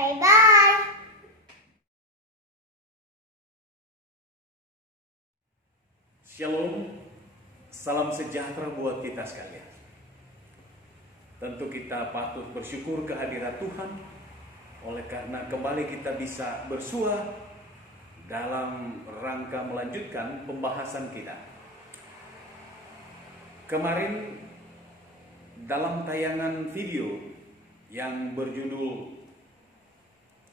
Bye-bye. Shalom, salam sejahtera buat kita sekalian. Tentu kita patut bersyukur kehadirat Tuhan, oleh karena kembali kita bisa bersua dalam rangka melanjutkan pembahasan kita. Kemarin dalam tayangan video yang berjudul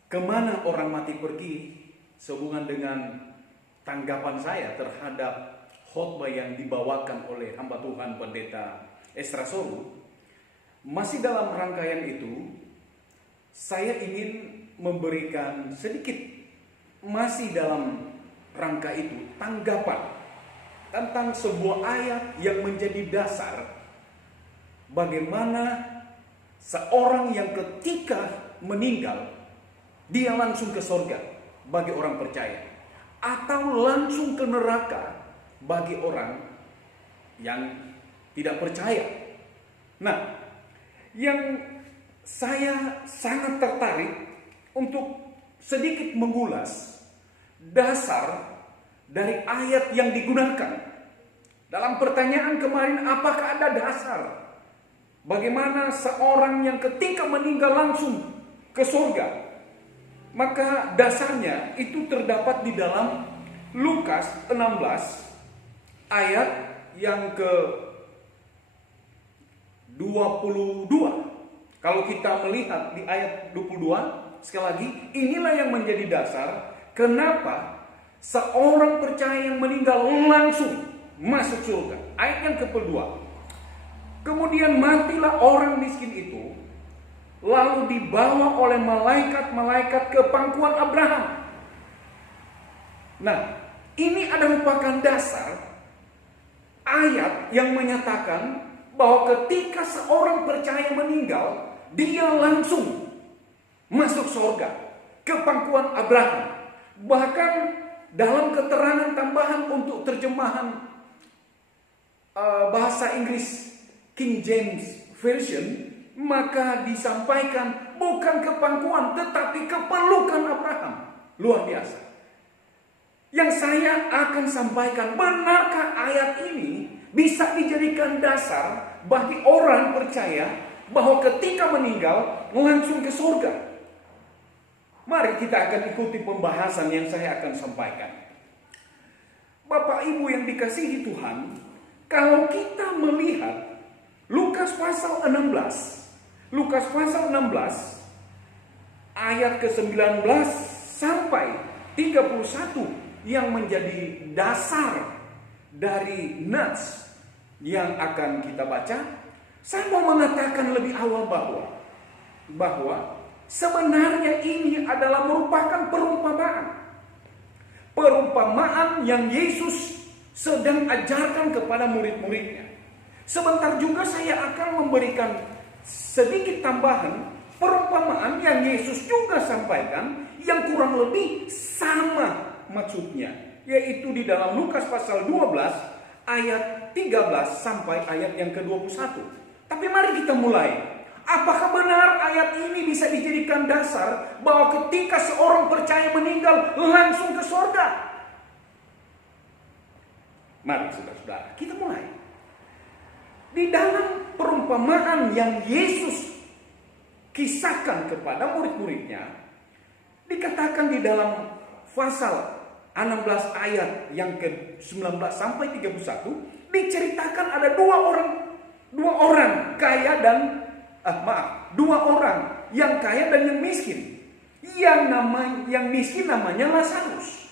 "Kemana Orang Mati Pergi?" sehubungan dengan tanggapan saya terhadap khotbah yang dibawakan oleh hamba Tuhan Pendeta Esra Soru, masih dalam rangkaian itu saya ingin memberikan sedikit masih dalam rangka itu tanggapan tentang sebuah ayat yang menjadi dasar bagaimana seorang yang ketika meninggal dia langsung ke surga bagi orang percaya, atau langsung ke neraka bagi orang yang tidak percaya. Nah, yang saya sangat tertarik untuk sedikit mengulas dasar dari ayat yang digunakan. Dalam pertanyaan kemarin, apakah ada dasar bagaimana seorang yang ketika meninggal langsung ke surga? Maka dasarnya itu terdapat di dalam Lukas 16 ayat yang ke-22. Kalau kita melihat di ayat 22, sekali lagi, inilah yang menjadi dasar kenapa seorang percaya yang meninggal langsung masuk surga. Ayat yang kedua, kemudian matilah orang miskin itu, lalu dibawa oleh malaikat-malaikat ke pangkuan Abraham. Nah, ini adalah merupakan dasar ayat yang menyatakan bahwa ketika seorang percaya meninggal, dia langsung masuk surga ke pangkuan Abraham. Bahkan dalam keterangan tambahan untuk terjemahan bahasa Inggris King James Version, maka disampaikan bukan ke pangkuan tetapi ke pelukan Abraham. Luar biasa. Yang saya akan sampaikan, benarkah ayat ini bisa dijadikan dasar bagi orang percaya bahwa ketika meninggal langsung ke surga? Mari kita akan ikuti pembahasan yang saya akan sampaikan. Bapak Ibu yang dikasihi Tuhan, kalau kita melihat Lukas pasal 16 ayat ke-19 sampai 31 yang menjadi dasar dari nats yang akan kita baca, saya mau mengatakan lebih awal bahwa sebenarnya ini adalah merupakan perumpamaan yang Yesus sedang ajarkan kepada murid-muridnya. Sebentar juga saya akan memberikan sedikit tambahan perumpamaan yang Yesus juga sampaikan yang kurang lebih sama maksudnya, yaitu di dalam Lukas pasal 12 ayat 13 sampai ayat yang ke-21. Tapi mari kita mulai. Apakah benar ayat ini bisa dijadikan dasar bahwa ketika seorang percaya meninggal langsung ke surga? Mari saudara-saudara, kita mulai. Di dalam perumpamaan yang Yesus kisahkan kepada murid-muridnya, dikatakan di dalam pasal 16 ayat yang ke-19 sampai 31, diceritakan ada dua orang kaya dan dua orang yang kaya dan yang miskin. Yang miskin namanya Lazarus.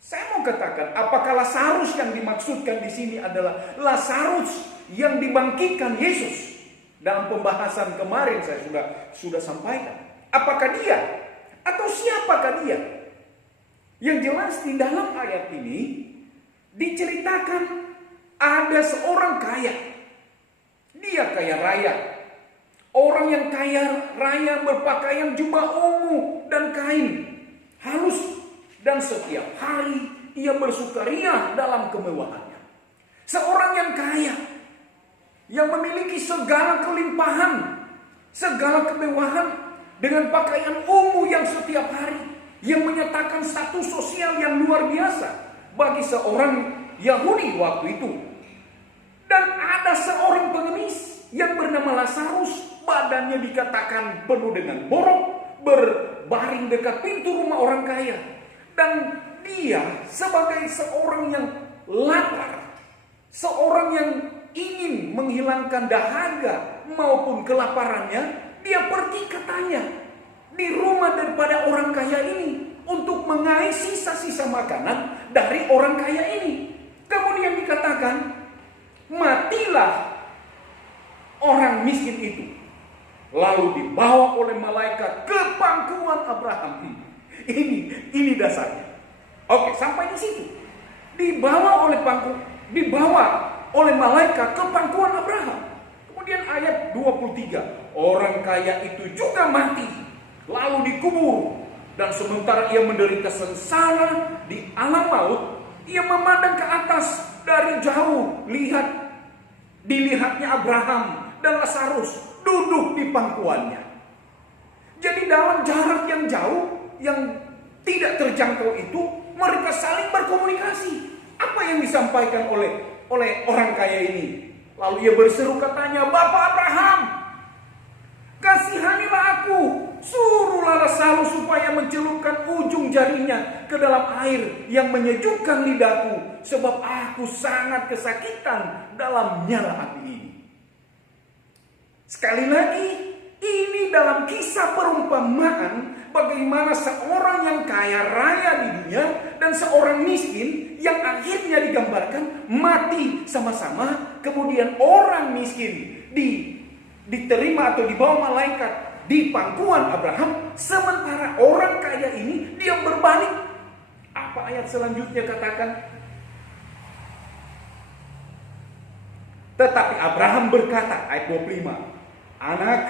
Saya mau katakan, apakah Lazarus yang dimaksudkan di sini adalah Lazarus yang dibangkitkan Yesus? Dalam pembahasan kemarin saya sudah sampaikan. Apakah dia atau siapakah dia? Yang jelas di dalam ayat ini diceritakan ada seorang kaya. Dia kaya raya. Orang yang kaya raya berpakaian jubah ungu dan kain halus, dan setiap hari ia bersukaria dalam kemewahannya. Seorang yang kaya, yang memiliki segala kelimpahan, segala kemewahan, dengan pakaian ungu yang setiap hari, yang menyatakan status sosial yang luar biasa bagi seorang Yahudi waktu itu. Dan ada seorang pengemis yang bernama Lazarus, badannya dikatakan penuh dengan borok, berbaring dekat pintu rumah orang kaya. Dan dia sebagai seorang yang lapar, seorang yang ingin menghilangkan dahaga maupun kelaparannya, dia pergi katanya di rumah daripada orang kaya ini untuk mengais sisa-sisa makanan dari orang kaya ini. Kemudian dikatakan, matilah orang miskin itu, lalu dibawa oleh malaikat ke pangkuan Abraham. Ini dasarnya. Oke, sampai di situ. Dibawa oleh malaikat ke pangkuan Abraham. Kemudian ayat 23, orang kaya itu juga mati, lalu dikubur. Dan sementara ia menderita sengsara di alam maut, ia memandang ke atas dari jauh, dilihatnya Abraham dan Lazarus duduk di pangkuannya. Jadi dalam jarak yang jauh, yang tidak terjangkau itu, mereka saling berkomunikasi. Apa yang disampaikan oleh orang kaya ini? Lalu ia berseru katanya, Bapak Abraham, kasihanilah aku, suruhlah Lazarus supaya mencelupkan ujung jarinya ke dalam air yang menyejukkan lidahku, sebab aku sangat kesakitan dalam nyala api ini. Sekali lagi, ini dalam kisah perumpamaan bagaimana seorang yang kaya raya di dunia dan seorang miskin yang akhirnya digambarkan mati sama-sama. Kemudian orang miskin diterima atau dibawa malaikat di pangkuan Abraham, sementara orang kaya ini dia berbalik. Apa ayat selanjutnya katakan? Tetapi Abraham berkata, ayat 25, anak,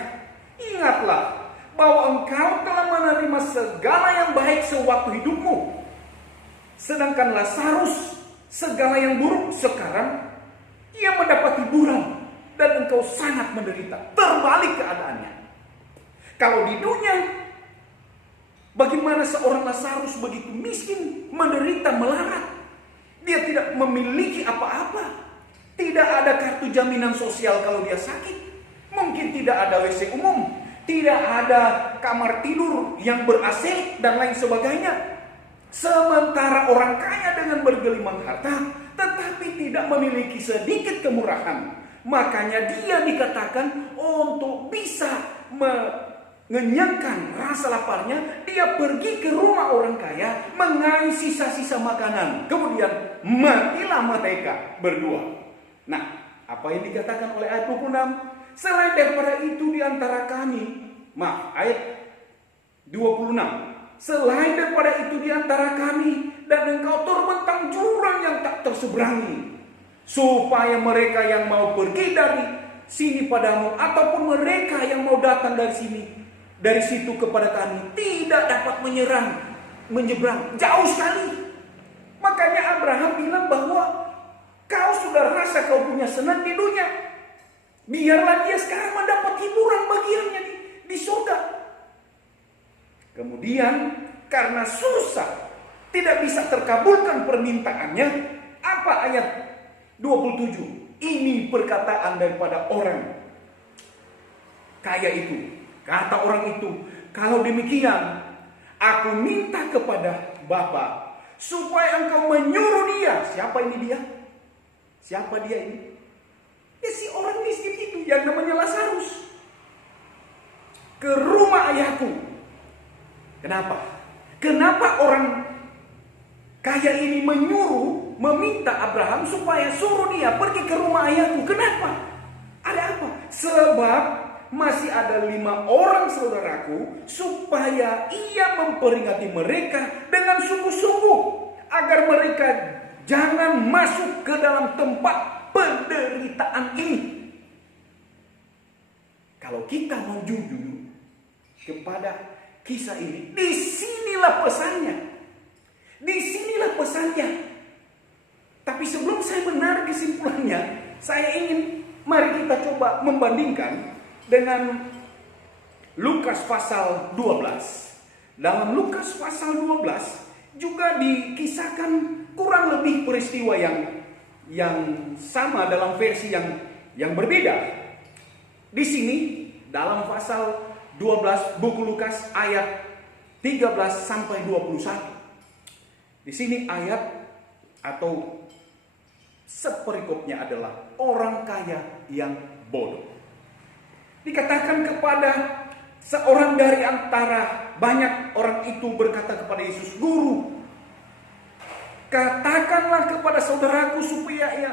ingatlah bahwa engkau telah menerima segala yang baik sewaktu hidupmu, sedangkan Lazarus segala yang buruk. Sekarang ia mendapat hiburan dan engkau sangat menderita. Terbalik keadaannya. Kalau di dunia, bagaimana seorang Lazarus begitu miskin, menderita, melarat. Dia tidak memiliki apa-apa. Tidak ada kartu jaminan sosial kalau dia sakit. Mungkin tidak ada WC umum, tidak ada kamar tidur yang ber-AC dan lain sebagainya. Sementara orang kaya dengan bergelimang harta, tetapi tidak memiliki sedikit kemurahan. Makanya dia dikatakan untuk bisa mengenyangkan rasa laparnya, dia pergi ke rumah orang kaya, mengais sisa-sisa makanan. Kemudian matilah mereka berdua. Nah, apa yang dikatakan oleh ayat 26? Selain daripada itu di antara kami, ayat 26. Selain daripada itu di antara kami, dan engkau terbentang jurang yang tak terseberangi, supaya mereka yang mau pergi dari sini padamu, ataupun mereka yang mau datang dari situ kepada kami, tidak dapat menyeberang jauh sekali. Makanya Abraham bilang bahwa kau sudah rasa kau punya senang di dunia, biarlah dia sekarang mendapat hiburan bagiannya di surga. Kemudian karena susah, tidak bisa terkabulkan permintaannya, apa ayat 27? Ini perkataan daripada orang kaya itu. Kata orang itu, kalau demikian, aku minta kepada Bapa supaya engkau menyuruh dia. Siapa ini dia? Siapa dia ini? Ya si orang miskin itu yang namanya Lazarus, ke rumah ayahku. Kenapa? Kenapa orang kaya ini meminta Abraham supaya suruh dia pergi ke rumah ayahku? Kenapa? Ada apa? Sebab masih ada 5 orang saudaraku, supaya ia memperingati mereka dengan sungguh-sungguh, agar mereka jangan masuk ke dalam tempat penderitaan ini. Kalau kita mau jujur kepada kisah ini, disinilah pesannya. Disinilah pesannya. Tapi sebelum saya menarik kesimpulannya, saya ingin mari kita coba membandingkan dengan Lukas pasal 12. Dalam Lukas pasal 12 juga dikisahkan kurang lebih peristiwa yang sama dalam versi yang berbeda. Di sini dalam pasal 12 buku Lukas ayat 13 sampai 21. Di sini ayat atau seperikopnya adalah orang kaya yang bodoh. Dikatakan kepada seorang dari antara banyak orang itu berkata kepada Yesus, "Guru, katakanlah kepada saudaraku supaya ia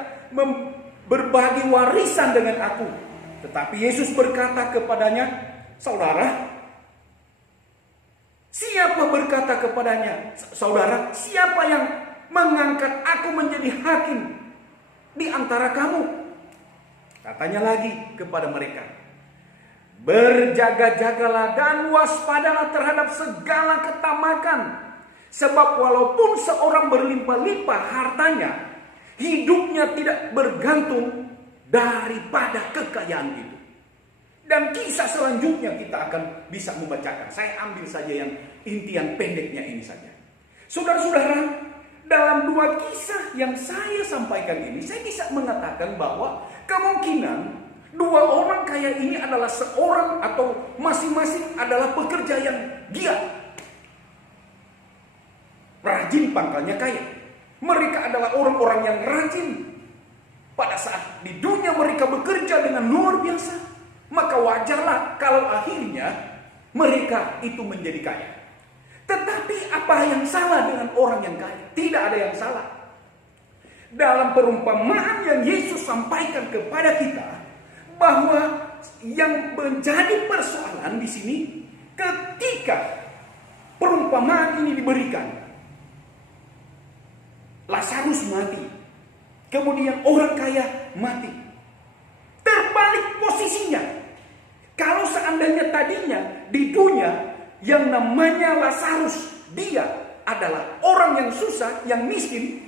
berbagi warisan dengan aku." Tetapi Yesus berkata kepadanya, "Saudara, siapa berkata kepadanya, saudara, siapa yang mengangkat aku menjadi hakim di antara kamu?" Katanya lagi kepada mereka, "Berjaga-jagalah dan waspadalah terhadap segala ketamakan. Sebab walaupun seorang berlimpah-limpah hartanya, hidupnya tidak bergantung daripada kekayaan itu." Dan kisah selanjutnya kita akan bisa membacakan. Saya ambil saja yang intian pendeknya ini saja. Saudara-saudara, dalam dua kisah yang saya sampaikan ini, saya bisa mengatakan bahwa kemungkinan dua orang kaya ini adalah seorang atau masing-masing adalah pekerja yang giat, rajin, pangkalnya kaya. Mereka adalah orang-orang yang rajin. Pada saat di dunia mereka bekerja dengan luar biasa, maka wajarlah kalau akhirnya mereka itu menjadi kaya. Tetapi apa yang salah dengan orang yang kaya? Tidak ada yang salah. Dalam perumpamaan yang Yesus sampaikan kepada kita, bahwa yang menjadi persoalan di sini ketika perumpamaan ini diberikan, Lazarus mati, kemudian orang kaya mati. Terbalik posisinya. Kalau seandainya tadinya di dunia yang namanya Lazarus, dia adalah orang yang susah, yang miskin,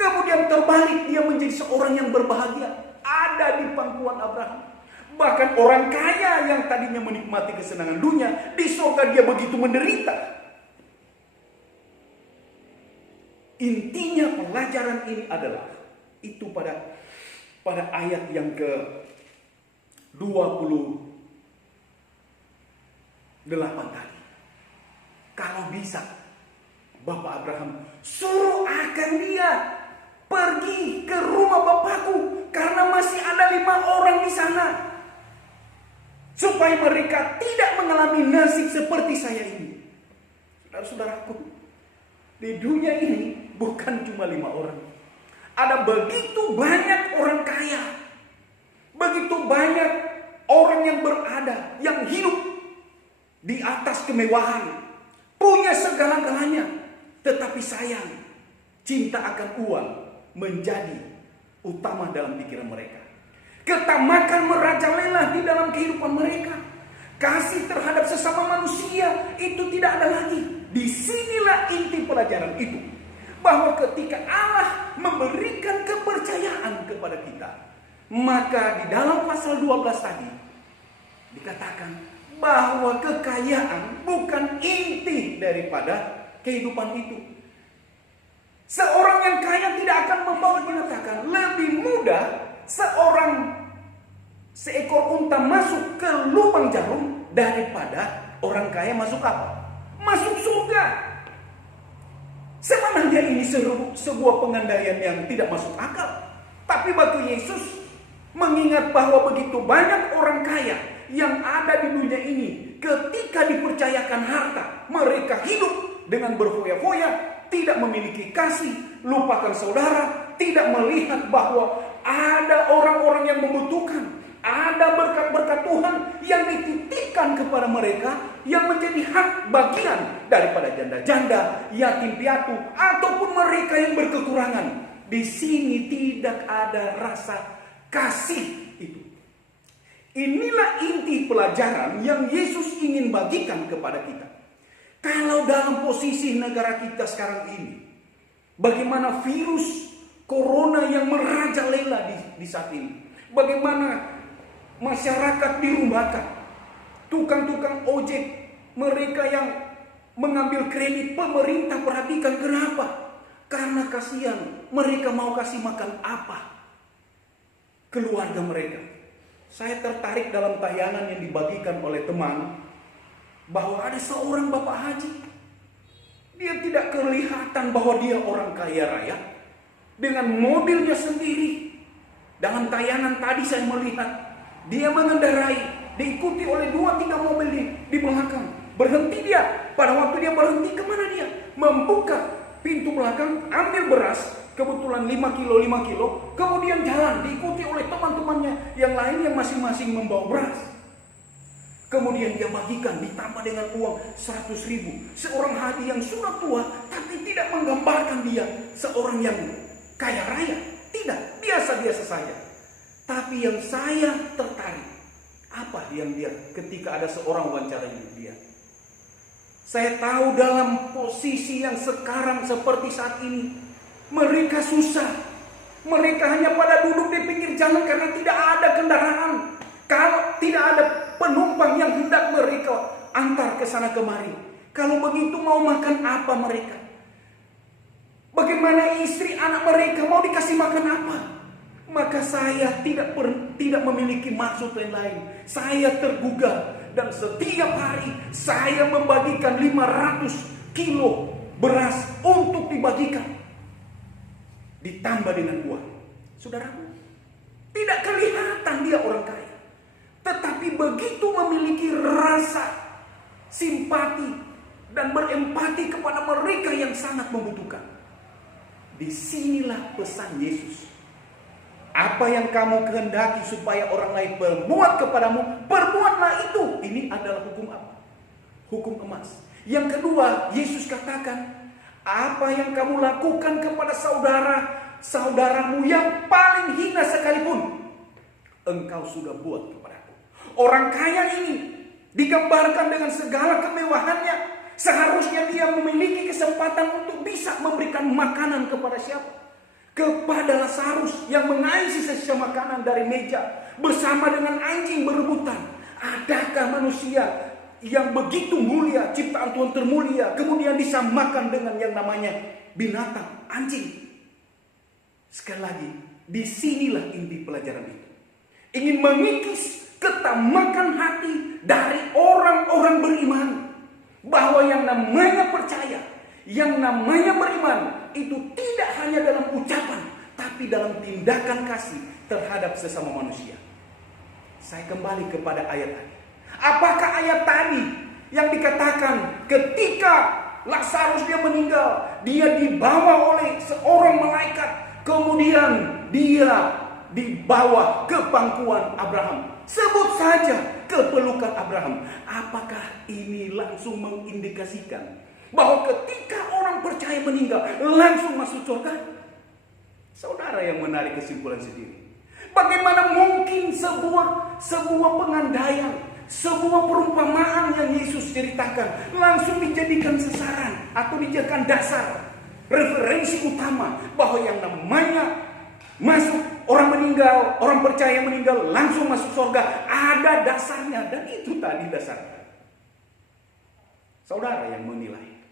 kemudian terbalik dia menjadi seorang yang berbahagia, ada di pangkuan Abraham. Bahkan orang kaya yang tadinya menikmati kesenangan dunia, di surga dia begitu menderita. Intinya pelajaran ini adalah itu pada ayat yang ke-28 tadi. Kalau bisa Bapak Abraham suruh akan dia pergi ke rumah bapakku, karena masih ada 5 orang di sana, supaya mereka tidak mengalami nasib seperti saya ini. Saudara-saudaraku, di dunia ini bukan cuma 5 orang. Ada begitu banyak orang kaya, begitu banyak orang yang berada, yang hidup di atas kemewahan, punya segala-galanya, tetapi sayang, cinta akan uang menjadi utama dalam pikiran mereka. Ketamakan merajalela di dalam kehidupan mereka. Kasih terhadap sesama manusia itu tidak ada lagi. Disinilah inti pelajaran itu. Bahwa ketika Allah memberikan kepercayaan kepada kita, maka di dalam pasal 12 tadi dikatakan bahwa kekayaan bukan inti daripada kehidupan itu. Seorang yang kaya tidak akan membawa, mengatakan lebih mudah seekor unta masuk ke lubang jarum daripada orang kaya masuk apa? Masuk surga. Sebenarnya ini sebuah pengandaian yang tidak masuk akal. Tapi bagi Yesus, mengingat bahwa begitu banyak orang kaya yang ada di dunia ini, ketika dipercayakan harta, mereka hidup dengan berfoya-foya, tidak memiliki kasih, lupakan saudara, tidak melihat bahwa ada orang-orang yang membutuhkan, ada berkat-berkat Tuhan yang dititipkan kepada mereka, yang menjadi hak bagian daripada janda-janda, yatim piatu, ataupun mereka yang berkekurangan. Di sini tidak ada rasa kasih itu. Inilah inti pelajaran yang Yesus ingin bagikan kepada kita. Kalau dalam posisi negara kita sekarang ini, bagaimana virus corona yang merajalela di saat ini, bagaimana masyarakat dirumahkan, tukang-tukang ojek, mereka yang mengambil kredit, pemerintah perhatikan. Kenapa? Karena kasihan, mereka mau kasih makan apa keluarga mereka. Saya tertarik dalam tayangan yang dibagikan oleh teman, bahwa ada seorang bapak haji. Dia tidak kelihatan bahwa dia orang kaya raya, dengan mobilnya sendiri. Dalam tayangan tadi saya melihat dia mengendarai, diikuti oleh 2-3 mobil di belakang. Berhenti dia. Pada waktu dia berhenti, kemana dia? Membuka pintu belakang, ambil beras, kebetulan 5 kilo, kemudian jalan, diikuti oleh teman-temannya yang lain yang masing-masing membawa beras. Kemudian dia bagikan, ditambah dengan uang 100.000. Seorang haji yang sudah tua, tapi tidak menggambarkan dia seorang yang kaya raya. Tidak, biasa-biasa saja. Tapi yang saya tertarik, apa yang dia ketika ada seorang wawancara dia. Saya tahu dalam posisi yang sekarang seperti saat ini, mereka susah. Mereka hanya pada duduk di pinggir jalan karena tidak ada kendaraan. Kalau tidak ada penumpang yang hendak mereka antar ke sana kemari. Kalau begitu mau makan apa mereka? Bagaimana istri anak mereka mau dikasih makan apa? Maka saya tidak memiliki maksud lain. Saya tergugah dan setiap hari saya membagikan 500 kilo beras untuk dibagikan. Ditambah dengan uang. Saudara, tidak kelihatan dia orang kaya, tetapi begitu memiliki rasa simpati dan berempati kepada mereka yang sangat membutuhkan. Disinilah pesan Yesus. Apa yang kamu kehendaki supaya orang lain perbuat kepadamu, perbuatlah itu. Ini adalah hukum apa? Hukum emas. Yang kedua, Yesus katakan, apa yang kamu lakukan kepada saudaramu yang paling hina sekalipun, engkau sudah buat kepadaku. Orang kaya ini digambarkan dengan segala kemewahannya. Seharusnya dia memiliki kesempatan untuk bisa memberikan makanan kepada siapa? Kepada Lazarus yang mengisi sisa makanan dari meja bersama dengan anjing berebutan. Adakah manusia yang begitu mulia, ciptaan Tuhan termulia, kemudian disamakan dengan yang namanya binatang, anjing? Sekali lagi, disinilah inti pelajaran itu. Ingin mengikis ketamakan hati dari orang-orang beriman, bahwa yang namanya percaya, yang namanya beriman, itu tidak hanya dalam ucapan, tapi dalam tindakan kasih terhadap sesama manusia. Saya kembali kepada ayat tadi. Apakah ayat tadi yang dikatakan ketika Lazarus dia meninggal, dia dibawa oleh seorang malaikat, kemudian dia dibawa ke pangkuan Abraham? Sebut saja kepelukan Abraham. Apakah ini langsung mengindikasikan bahwa ketika orang percaya meninggal langsung masuk surga? Saudara yang menarik kesimpulan sendiri. Bagaimana mungkin sebuah pengandaian, sebuah perumpamaan yang Yesus ceritakan langsung dijadikan sasaran atau dijadikan dasar, referensi utama bahwa yang namanya masuk orang meninggal, orang percaya meninggal langsung masuk surga, ada dasarnya, dan itu tadi dasarnya. Saudara yang menilai,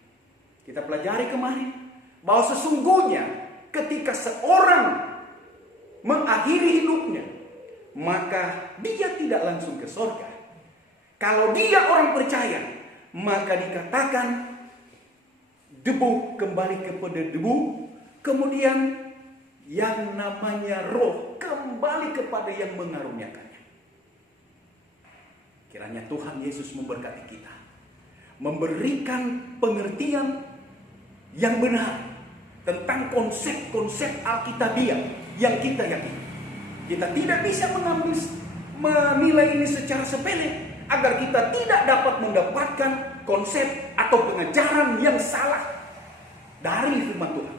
kita pelajari kemarin bahwa sesungguhnya ketika seorang mengakhiri hidupnya, maka dia tidak langsung ke surga. Kalau dia orang percaya, maka dikatakan debu kembali kepada debu, kemudian yang namanya roh kembali kepada yang mengaruniakannya. Kiranya Tuhan Yesus memberkati kita, memberikan pengertian yang benar tentang konsep-konsep Alkitabiah yang kita yakini. Kita tidak bisa menilai ini secara sepele agar kita tidak dapat mendapatkan konsep atau pengajaran yang salah dari firman Tuhan.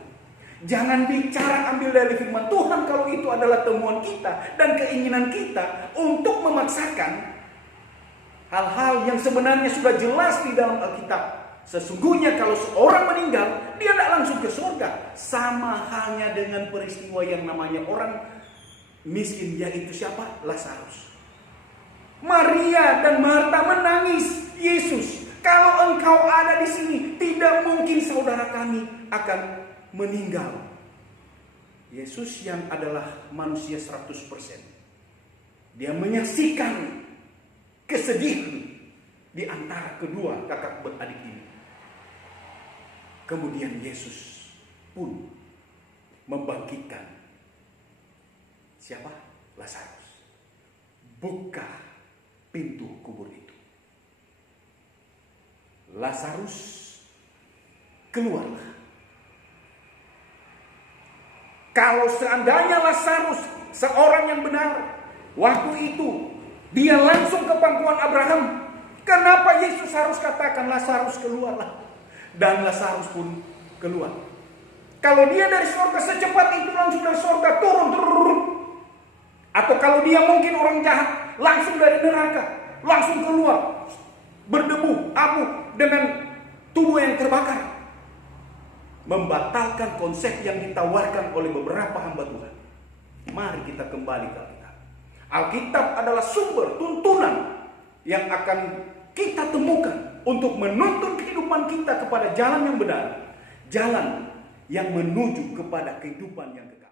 Jangan bicara ambil dari firman Tuhan kalau itu adalah temuan kita dan keinginan kita untuk memaksakan hal-hal yang sebenarnya sudah jelas di dalam Alkitab. Sesungguhnya kalau seorang meninggal, dia tidak langsung ke surga. Sama halnya dengan peristiwa yang namanya orang miskin, yaitu siapa? Lazarus. Maria dan Marta menangis. Yesus, kalau engkau ada di sini, tidak mungkin saudara kami akan meninggal. Yesus yang adalah manusia 100%. Dia menyaksikan kesedihan di antara kedua kakak beradik ini. Kemudian Yesus pun membangkitkan siapa? Lazarus. Buka pintu kubur itu. Lazarus keluarlah. Kalau seandainya Lazarus seorang yang benar, waktu itu dia langsung ke pangkuan Abraham. Kenapa Yesus harus katakan Lazarus keluarlah? Dan Lazarus pun keluar. Kalau dia dari surga secepat itu langsung dari surga turun. Atau kalau dia mungkin orang jahat, langsung dari neraka, langsung keluar. Berdebu, abu dengan tubuh yang terbakar. Membatalkan konsep yang ditawarkan oleh beberapa hamba Tuhan. Mari kita kembali ke Alkitab. Alkitab adalah sumber tuntunan yang akan kita temukan untuk menuntun kehidupan kita kepada jalan yang benar. Jalan yang menuju kepada kehidupan yang kekal.